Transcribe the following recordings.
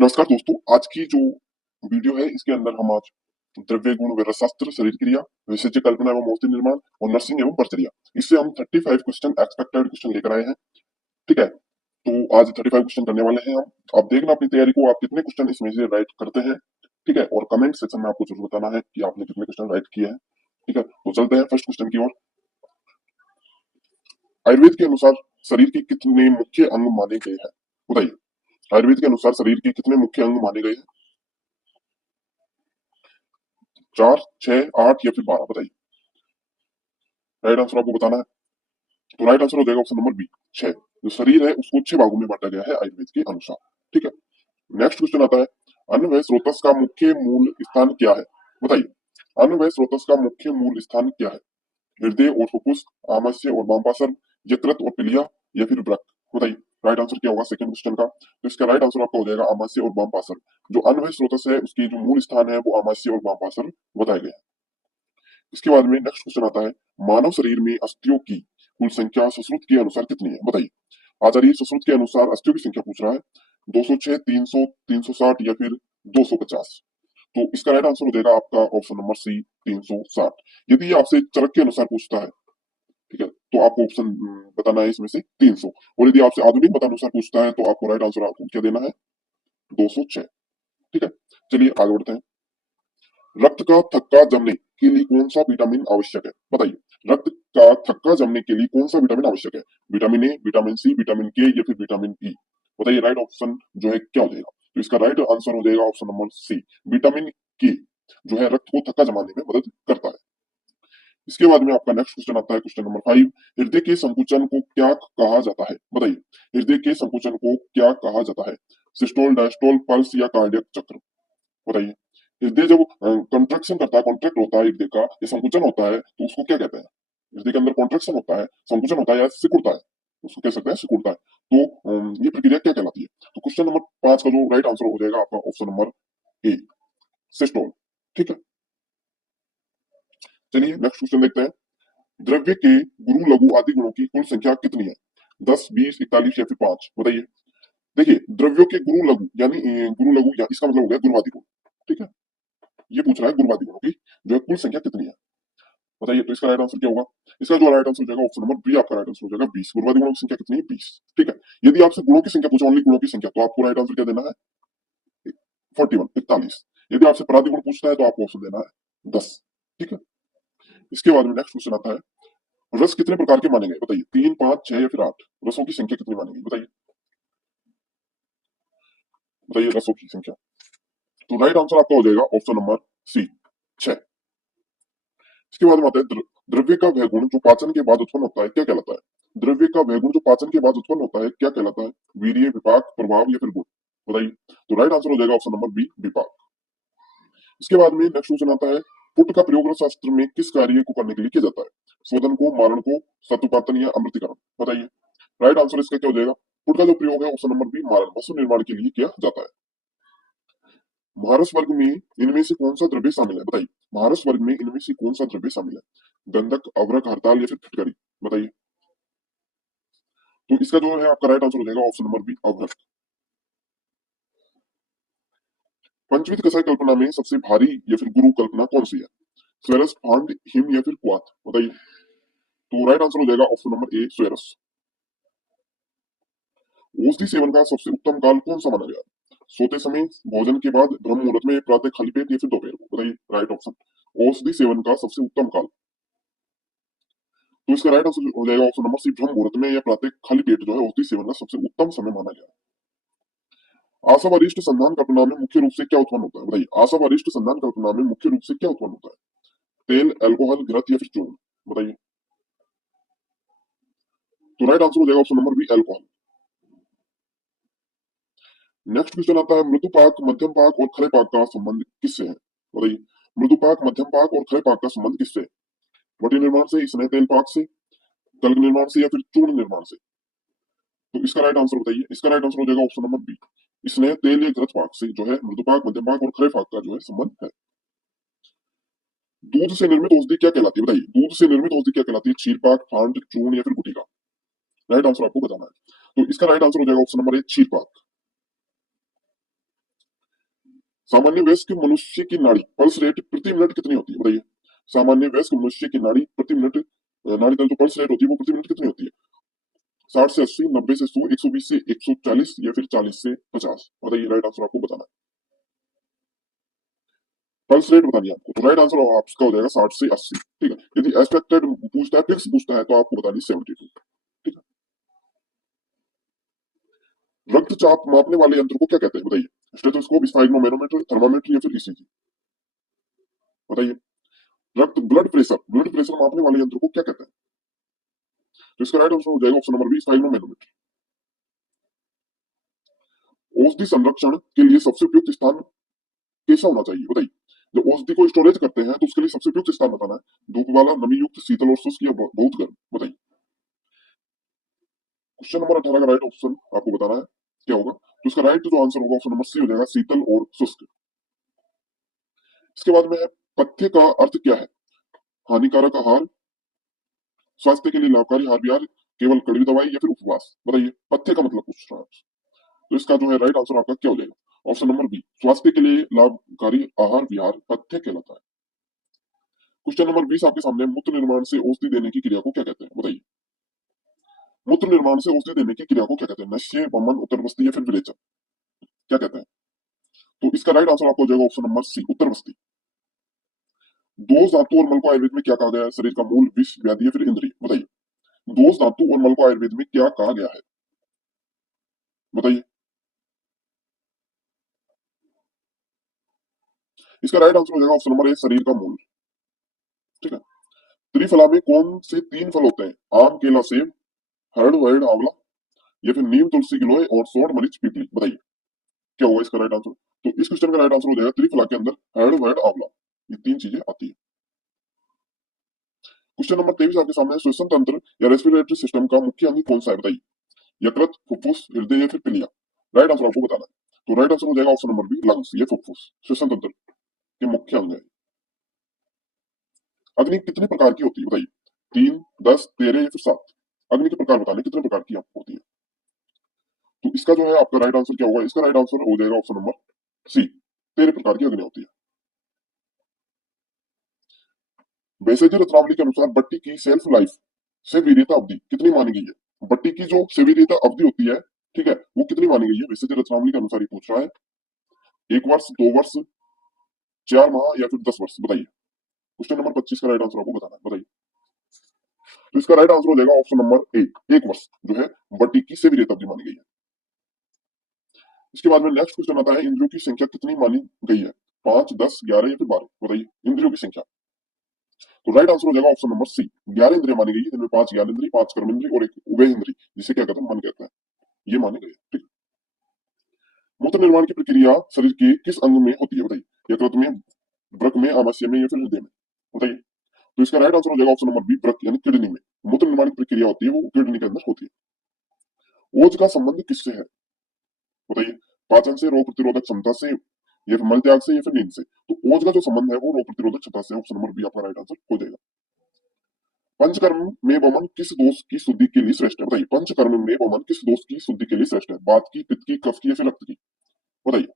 नमस्कार दोस्तों, आज की जो वीडियो है इसके अंदर हम आज द्रव्य गुण व्यवशास्त्र, शरीर क्रिया, विशेष कल्पना एवं मूर्ति निर्माण और नर्सिंग एवं परिचर्या, इससे हम 35 क्वेश्चन एक्सपेक्टेड क्वेश्चन लेकर आए हैं। ठीक है, तो आज 35 क्वेश्चन करने वाले हैं हम। आप देखना अपनी तैयारी को, आप कितने क्वेश्चन इसमें से राइट करते हैं। ठीक है, और कमेंट सेक्शन में आपको जरूर बताना है कि आपने कितने क्वेश्चन राइट किए हैं। ठीक है, तो चलते हैं फर्स्ट क्वेश्चन की ओर। आयुर्वेद के अनुसार शरीर के कितने मुख्य अंग माने गए हैं? बताइए, आयुर्वेद के अनुसार शरीर के कितने मुख्य अंग माने गए हैं? 4, 6, 8 या फिर 12? बताइए, राइट आंसर आपको बताना है। तो राइट आंसर हो जाएगा ऑप्शन नंबर बी, 6। जो शरीर है उसको 6 भागों में बांटा गया है आयुर्वेद के अनुसार। ठीक है, नेक्स्ट क्वेश्चन आता है, अन्न व स्रोतस का मुख्य मूल स्थान क्या है? बताइए, अन्न व स्रोतस का मुख्य मूल स्थान क्या है? हृदय और फुफ्फुस, आमाशय और वामपार्श्व, यकृत और पिलिया या फिर वृक्क? बताइए, राइट आंसर क्या होगा सेकंड क्वेश्चन का? तो इसका राइट आंसर आपका हो जाएगा आमाशय और वामपार्श्व। जो अन्न व स्रोतस है उसके जो मूल स्थान है वो आमाशय और वामपार्श्व बताए गए हैं। इसके बाद में नेक्स्ट क्वेश्चन आता है, मानव शरीर में अस्थियों की कुल संख्या सुश्रुत के अनुसार कितनी है? बताइए, आचार्य सुश्रुत के अनुसार अस्थियों की संख्या पूछ रहा है। 206, 300, 360 या फिर 250? तो इसका राइट आंसर हो जाएगा आपका ऑप्शन नंबर सी, 360। यदि ये आपसे चरक के अनुसार पूछता है, ठीक है, तो आपको ऑप्शन बताना है इसमें से 300। और यदि आपसे आधुनिक मतानुसार पूछता है तो आपको राइट आंसर आपको क्या देना है? 206। ठीक है, चलिए आगे बढ़ते हैं। रक्त का थक्का जमने के लिए कौन सा विटामिन आवश्यक है? बताइए, रक्त का थक्का जमने के लिए कौन सा विटामिन आवश्यक है? Vitamin A, vitamin C, vitamin K या फिर विटामिन ई? बताइए, राइट ऑप्शन जो है क्या हो जाएगा? तो इसका राइट आंसर हो जाएगा ऑप्शन नंबर सी, विटामिन के, जो है रक्त को थक्का जमाने में मदद करता है। इसके बाद में आपका नेक्स्ट क्वेश्चन आता है, क्वेश्चन नंबर 5। हृदय के संकुचन को क्या कहा जाता है? बताइए, हृदय के संकुचन को क्या कहा जाता है? सिस्टोल, डायस्टोल, पल्स या कार्डियक चक्र? बताइए, हृदय जब कंट्रक्शन करता है, कॉन्ट्रैक्ट होता है हृदय का या संकुचन होता है तो उसको क्या कहते हैं? हृदय के अंदर कॉन्ट्रैक्शन होता है, संकुचन होता है या सिकुड़ता है, उसको कह सकते हैं सिकुड़ता है। तो ये प्रक्रिया क्या कहलाती है? तो क्वेश्चन नंबर 5 का जो राइट आंसर हो जाएगा आपका ऑप्शन नंबर ए, सिस्टोल। ठीक है, चलिए नेक्स्ट क्वेश्चन देखते हैं। द्रव्य के गुरु लघु आदि गुणों की कुल संख्या कितनी है? 10, 20, 41 या फिर 5? बताइए, देखिए द्रव्यों के गुरु लघु यानी गुरु लघु या इसका मतलब हो गया गुरुवादी गुण। ठीक है, ये पूछ रहा है गुरुवादी गुणों की जो है कुल संख्या कितनी है? बताइए, तो इसका राइट आंसर क्या होगा? इसका जो राइट आंसर हो जाएगा ऑप्शन नंबर बी, आपका राइट आंसर हो जाएगा 20। गुरुवादी गुणों की संख्या कितनी है? 20। ठीक है, यदि आपसे गुणों की संख्या पूछे, ओनली गुणों की संख्या, तो आपको राइट आंसर क्या देना है? 41, 41। यदि आपसे परादी गुण पूछता है तो आपको ऑप्शन देना है 10। ठीक है, इसके बाद में नेक्स्ट क्वेश्चन आता है, रस कितने प्रकार के माने गए? बताइए, 3, 5, 6 या फिर 8? रसों की संख्या कितनी मानी गई? बताइए, बताइए रसों की संख्या। तो राइट आंसर आपका हो जाएगा ऑप्शन नंबर सी, 6। इसके बाद में आता है, द्रव्य का वह गुण जो पाचन के बाद उत्पन्न होता है क्या कहलाता है? द्रव्य का वह गुण जो पाचन के बाद उत्पन्न होता है क्या कहलाता है? वीर्य, विपाक, प्रभाव या फिर गुण? बताइए, तो राइट आंसर हो जाएगा ऑप्शन नंबर बी, विपाक। इसके बाद में नेक्स्ट क्वेश्चन आता है, पुट का प्रयोग शास्त्र में किस कार्य को करने के लिए किया जाता है? शोधन को, मारण को, सत्पातन या अमृतिकरण? बताइए, राइट आंसर इसका क्या हो जाएगा? पुट का जो प्रयोग है ऑप्शन नंबर बी, मारण, वस्तु निर्माण के लिए किया जाता है। महारस वर्ग में इनमें से कौन सा द्रव्य शामिल है? बताइए, महारस वर्ग में इनमें से कौन सा द्रव्य शामिल है? गंधक, अवरक, हड़ताल या फिर फिटकरी? बताइए, तो इसका जो है आपका राइट आंसर हो जाएगा ऑप्शन नंबर बी, अवरक। पंचविध कषाय कल्पना में सबसे भारी या फिर गुरु कल्पना कौन सी है? स्वेरस, फांड, हिम या फिर क्वाथ? बताइए, तो राइट आंसर हो जाएगा ऑप्शन नंबर ए, स्वेरस। औषधि सेवन का सबसे उत्तम काल कौन सा माना गया? सोते समय, भोजन के बाद, ब्रह्म मुहूर्त में, प्रातः खाली पेट या फिर दोपहर को? बताइए, राइट ऑप्शन औषधि सेवन का सबसे उत्तम काल। तो इसका राइट आंसर हो जाएगा ऑप्शन नंबर सी, ब्रह्म मुहूर्त में या प्रातः खाली पेट जो है औषधि सेवन का सबसे उत्तम समय माना गया। आशावरिष्ट संधान कल्पना में मुख्य रूप से क्या उत्पन्न होता है? बताइए, आशावरिष्ट संधान कल्पना में मुख्य रूप से क्या उत्पन्न होता है? तेल, अल्कोहल, घृत या फिर चूर्ण? बताइए, तो राइट आंसर हो जाएगा option number B, alcohol. Next question आता है, मृदुपाक, मध्यम पाक और खरे पाक का संबंध किससे है? बताइए, मृदुपाक, मध्यम पाक और खरे पाक का संबंध किससे है? वटी निर्माण से, स्नेह तेल पाक से, कल्क निर्माण से या फिर चूर्ण निर्माण से? तो इसका राइट आंसर बताइए। इसका राइट आंसर हो जाएगा ऑप्शन नंबर बी, स्नेह तेल या घृत पाक से जो है मृदुपाक, मध्यम पाक और खरे पाक का जो है संबंध है। दूध से निर्मित औषधि क्या कहलाती है? बताइए, दूध से निर्मित औषधि क्या कहलाती है? क्षीर पाक, फांड, चूर्ण या फिर गुटिका? राइट आंसर आपको बताना है। तो इसका राइट आंसर हो जाएगा ऑप्शन नंबर ए, क्षीर पाक। सामान्य वयस्क मनुष्य की नाड़ी पल्स रेट प्रति मिनट कितनी होती है बताइए। सामान्य वयस्क मनुष्य की नाड़ी प्रति मिनट नाड़ी दर जो पल्स रेट होती है वो प्रति मिनट कितनी होती है। 60 से 80, 90 से 100, 120 से 140 या फिर 40 से 50। बताइए, राइट आंसर आपको बताना है। पल्स रेट बतानी है आपको, तो राइट आंसर आपका हो जाएगा 60 से 80। ठीक है, यदि एक्सपेक्टेड पूछता है, फिक्स पूछता है, तो आपको बतानी 72। ठीक है। रक्तचाप मापने वाले यंत्र को क्या कहते हैं बताइए। स्टेथोस्कोप, स्फाइग्नोमेट्रोमीटर, थर्मामीटर या फिर ईसीजी। बताइए। ब्लड प्रेशर मापने वाले यंत्र को क्या कहते हैं। तो इसका राइट आंसर हो जाएगा ऑप्शन नंबर बी, स्फाइग्नोमेट्रोमीटर। औषधि संरक्षण के लिए सबसे उपयुक्त स्थान कैसा होना चाहिए बताइए। जब औषधि को स्टोरेज करते हैं तो उसके लिए सबसे उपयुक्त स्थान बताना है। धूप वाला, नमी युक्त, शीतल और शुष्क या बहुत गर्म। बताइए। क्वेश्चन नंबर 18 का राइट ऑप्शन आपको बताना है क्या होगा। तो इसका राइट जो आंसर होगा ऑप्शन नंबर सी हो जाएगा, शीतल और शुष्क। इसके बाद में है, पथ्य का अर्थ क्या है। हानिकारक आहार, स्वास्थ्य के लिए लाभकारी आहार विहार, केवल कड़वी दवाई या फिर उपवास। बताइए, पथ्य का मतलब पूछ रहा है। तो इसका जो है राइट आंसर आपका क्या हो जाएगा, ऑप्शन नंबर बी, स्वास्थ्य के लिए लाभकारी आहार विहार पथ्य कहलाता है। क्वेश्चन नंबर 20 आपके सामने, मूत्र निर्माण से औषधि देने की क्रिया को क्या कहते हैं बताइए। मूत्र निर्माण से औषधि देने की क्रिया को क्या कहते हैं। नश्य, वमन, उत्तरवस्ती या फिर विरेचन। क्या कहते हैं। तो इसका राइट आंसर आपको हो जाएगा ऑप्शन नंबर सी, उत्तरवस्ती। दोष, धातु और मल को आयुर्वेद में क्या कहा गया है। शरीर का मूल, विष, व्याधि या फिर इंद्रिय। बताइए, दोष, धातु और मल को आयुर्वेद में क्या कहा गया है। बताइए। इसका राइट आंसर हो जाएगा ऑप्शन नंबर ए, शरीर का मूल। ठीक है। त्रिफला में कौन से 3 फल होते हैं। आम, केला, सेब, हरड़, वरड़, आंवला या फिर नीम, तुलसी, गिलोय और सोंठ, मरीच, पीपली। बताइए, क्या होगा इसका राइट आंसर। तो इस क्वेश्चन का राइट आंसर हो जाएगा, त्रिफला के अंदर हरड़, वरड़, आंवला, ये 3 चीजें आती है। क्वेश्चन नंबर 23 आपके सामने, श्वसन तंत्र या रेस्पिरेटरी सिस्टम का मुख्य अंग कौन सा है बताइए। यकृत, फुफ्फुस, हृदय या फिर पिलिया। राइट आंसर आपको बताना है। तो राइट आंसर हो जाएगा ऑप्शन नंबर बी, लंग्स, ये फुफ्फुस श्वसन तंत्र के मुख्य अंग है। अग्नि कितने प्रकार की होती है बताइए। 3, 10, 13 या फिर 7। अग्नि के प्रकार बताने कितने प्रकार की आपको होती है। तो इसका जो है आपका राइट आंसर क्या होगा। इसका राइट आंसर हो जाएगा ऑप्शन नंबर सी, 13 प्रकार की अग्नि होती है। वैसे जो रत्नावली के अनुसार बट्टी की सेल्फ लाइफ से वीर्यता अवधि कितनी मानी गई है। बट्टी की जो सेवीरियता अवधि होती है, ठीक है, वो कितनी मानी गई है। वैसे जो रत्नावली के अनुसार ही पूछ रहा है। 1 वर्ष, 2 वर्ष, 4 माह या फिर 10 वर्ष। बताइए। क्वेश्चन नंबर 25 का राइट आंसर आपको बताना है। बताइए। तो इसका राइट आंसर हो जाएगा ऑप्शन नंबर ए, 1 वर्ष जो है बट्टी की सेवीरियता अवधि मानी गई है। इसके बाद में नेक्स्ट क्वेश्चन आता है, इंद्रियों की संख्या कितनी मानी गई है। 5, 10, 11 या फिर 12। बताइए, इंद्रियों की संख्या। तो राइट आंसर हो जाएगा ऑप्शन नंबर सी, 11 इंद्रिय मानी गई है, जिनमें 5 ज्ञान इंद्रिय, 5 कर्म इंद्रिय और 1 उभय इंद्रिय, जिसे क्या कहते हैं, मन कहते हैं, ये माने गए। ठीक। मूत्र निर्माण की प्रक्रिया शरीर के किस अंग में होती है बताइए। यकृत में, वृक में, आमाशय में या फिर हृदय में। बताइए। तो इसका राइट आंसर हो जाएगा ऑप्शन नंबर बी, वृक यानी किडनी में। मूत्र निर्माण की प्रक्रिया होती है वो किडनी के अंदर होती है। ओज का संबंध किससे है बताइए। पाचन से, रोग प्रतिरोधक क्षमता से या फिर मल त्याग से या फिर नींद से। तो ओज का जो संबंध है वो रोग प्रतिरोधक क्षमता से। ऑप्शन नंबर बी आपका राइट आंसर हो जाएगा। पंचकर्म में वमन किस दोष की शुद्धि के लिए श्रेष्ठ है बताइए। पंचकर्म में वमन किस दोष की शुद्धि के लिए श्रेष्ठ है। वात की, पित्त की, कफ की या फिर रक्त की। बताइए।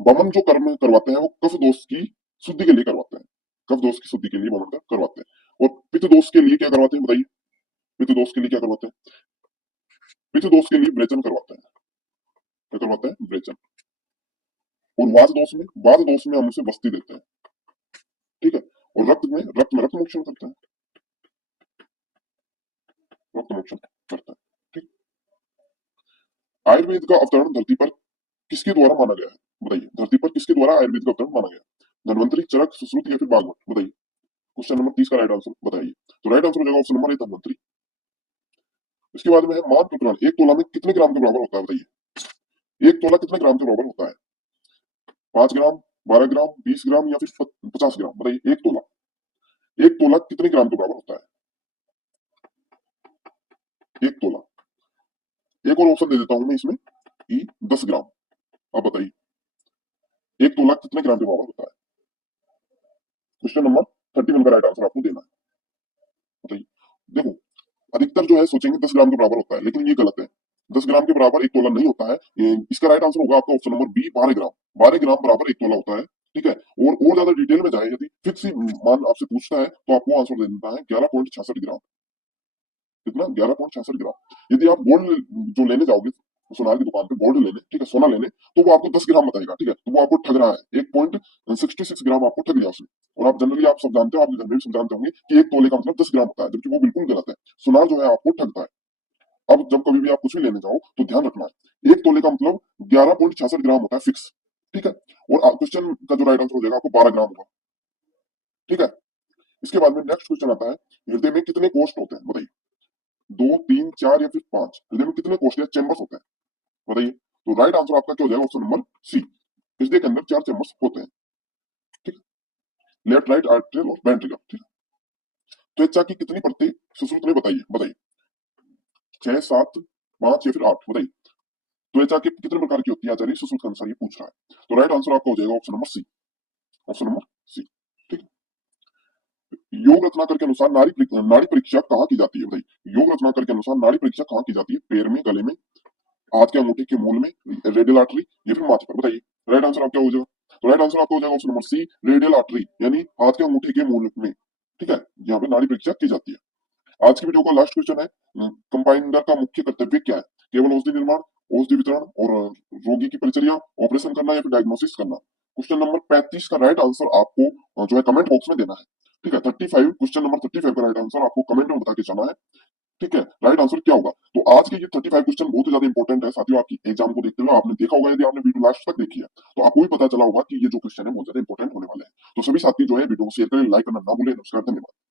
वमन जो कर्म करवाते हैं वो कफ दोष की शुद्धि के लिए करवाते हैं। कफ दोष की शुद्धि के लिए वमन का करवाते हैं। और पित्त दोष के लिए क्या करवाते हैं बताइए। पित्त दोष के लिए क्या करवाते हैं। पित्त दोष के लिए विरेचन करवाते हैं। क्या करवाते हैं, विरेचन। और वात दोष में हम उसे बस्ती देते हैं। ठीक है। और रक्त मोक्षण करते हैं। रक्त मोक्षण करते हैं। ठीक। आयुर्वेद का अवतरण धरती पर किसके द्वारा माना गया है बताइए। धरती पर किसके द्वारा आयुर्वेद का अवतरण माना गया। धन्वंतरी, चरक, सुश्रुत या फिर भागवत। बताइए। क्वेश्चन नंबर 30 का राइट आंसर बताइए। तो राइट आंसर हो जाएगा ऑप्शन नंबर ए, धन्वंतरी। इसके बाद में है, मान टुकड़ा 1 तोला में कितने ग्राम के बराबर होता है बताइए। 1 तोला कितने ग्राम के बराबर होता है। 5 ग्राम, 12 ग्राम, 20 ग्राम या फिर 50 ग्राम। बताइए, 1 तोला। 1 तोला कितने ग्राम के बराबर होता है। 1 तोला। एक और ऑप्शन दे देता हूं मैं इसमें कि 10 ग्राम। अब बताइए, 1 तोला कितने ग्राम के बराबर होता है। क्वेश्चन नंबर 31 का राइट आंसर आपको देना है। बताइए। देखो, अधिकतर जो है सोचेंगे 10 ग्राम के बराबर होता है, लेकिन ये गलत है। 10 ग्राम के बराबर 1 तोला नहीं होता है। इसका राइट आंसर होगा आपका ऑप्शन नंबर बी, 12 ग्राम। 12 ग्राम बराबर 1 तोला होता है। ठीक है, और ज्यादा डिटेल में जाए यदि फिक्स ही मान आपसे पूछता है तो आपको आंसर दे देता है 11.66 ग्राम। कितना? 11.66 ग्राम। यदि आप गोल्ड जो लेने जाओगे सुनार की दुकान पे गोल्ड लेने, ठीक है, सोना लेने, तो वो आपको 10 ग्राम बताएगा। ठीक है, तो वो आपको ठग रहा है, 1.66 ग्राम आपको ठग दिया उसने। और आप जनरली आप सब जानते हो, आपके घर में भी सब जानते होंगे कि 1 तोले का मतलब 10 ग्राम होता है, जबकि वो बिल्कुल गलत है। सुनार जो है आपको ठगता है। अब जब कभी भी आप कुछ भी लेने जाओ तो ध्यान रखना है 1 तोले का मतलब 11.66 ग्राम होता है फिक्स। ठीक है, और क्वेश्चन का जो राइट आंसर हो जाएगा आपको 12 ग्राम होगा। ठीक है, इसके बाद में नेक्स्ट क्वेश्चन आता है, हृदय में कितने कोष्ठ होते हैं बताइए? 2, 3, 4 या फिर 5? हृदय में कितने कोष्ठ या चैम्बर्स होते हैं बताइए? तो राइट आंसर आपका क्या हो जाएगा? Option number C. हृदय के अंदर 4 चैम्बर्स होते हैं। ठीक है, लेफ्ट राइट आर्टरियल और वेंट्रिकल। ठीक है, त्वचा की कितनी परतें सुश्रुत में बताइए? बताइए, 6, 7, 5 या फिर 8? बताइए, त्वचा की कितने प्रकार की होती है आचार्य? सुश्रुत के अनुसार ये पूछ रहा है। तो राइट आंसर आपका हो जाएगा option number C. Option number C. ठीक है, योग रत्नाकर के अनुसार नाड़ी परीक्षा कहाँ की जाती है बताइए? योग रत्नाकर के अनुसार नाड़ी परीक्षा कहाँ की जाती है? पैर में, गले में, हाथ के अंगूठे के मूल में, रेडियल आर्टरी या फिर माथे पर? बताइए, राइट आंसर आपका हो जाएगा। तो राइट आंसर आपका हो जाएगा option number C, radial artery, यानी हाथ के अंगूठे के मूल में। ठीक है, यहाँ पे नाड़ी परीक्षा की जाती है। आज की वीडियो का लास्ट क्वेश्चन है, कंपाउंडर का मुख्य कर्तव्य क्या है? केवल औषधि निर्माण, औषधि वितरण और रोगी की परिचर्या, ऑपरेशन करना या फिर डायग्नोसिस करना? क्वेश्चन नंबर 35 का राइट आंसर आपको जो है कमेंट बॉक्स में देना है। ठीक है, 35, क्वेश्चन नंबर 35 का राइट आंसर आपको कमेंट में बता के जाना है। ठीक है, राइट आंसर क्या होगा? तो आज के ये 35 क्वेश्चन बहुत ही ज्यादा इंपॉर्टेंट है साथियों, आपकी एग्जाम को देखते हुए। आपने देखा होगा, यदि आपने वीडियो लास्ट तक देखी है तो आपको भी पता चला होगा कि ये जो क्वेश्चन है बहुत ज्यादा इंपॉर्टेंट होने वाले हैं। तो सभी साथी जो है वीडियो को शेयर करें, लाइक करना ना भूलें। नमस्कार, धन्यवाद।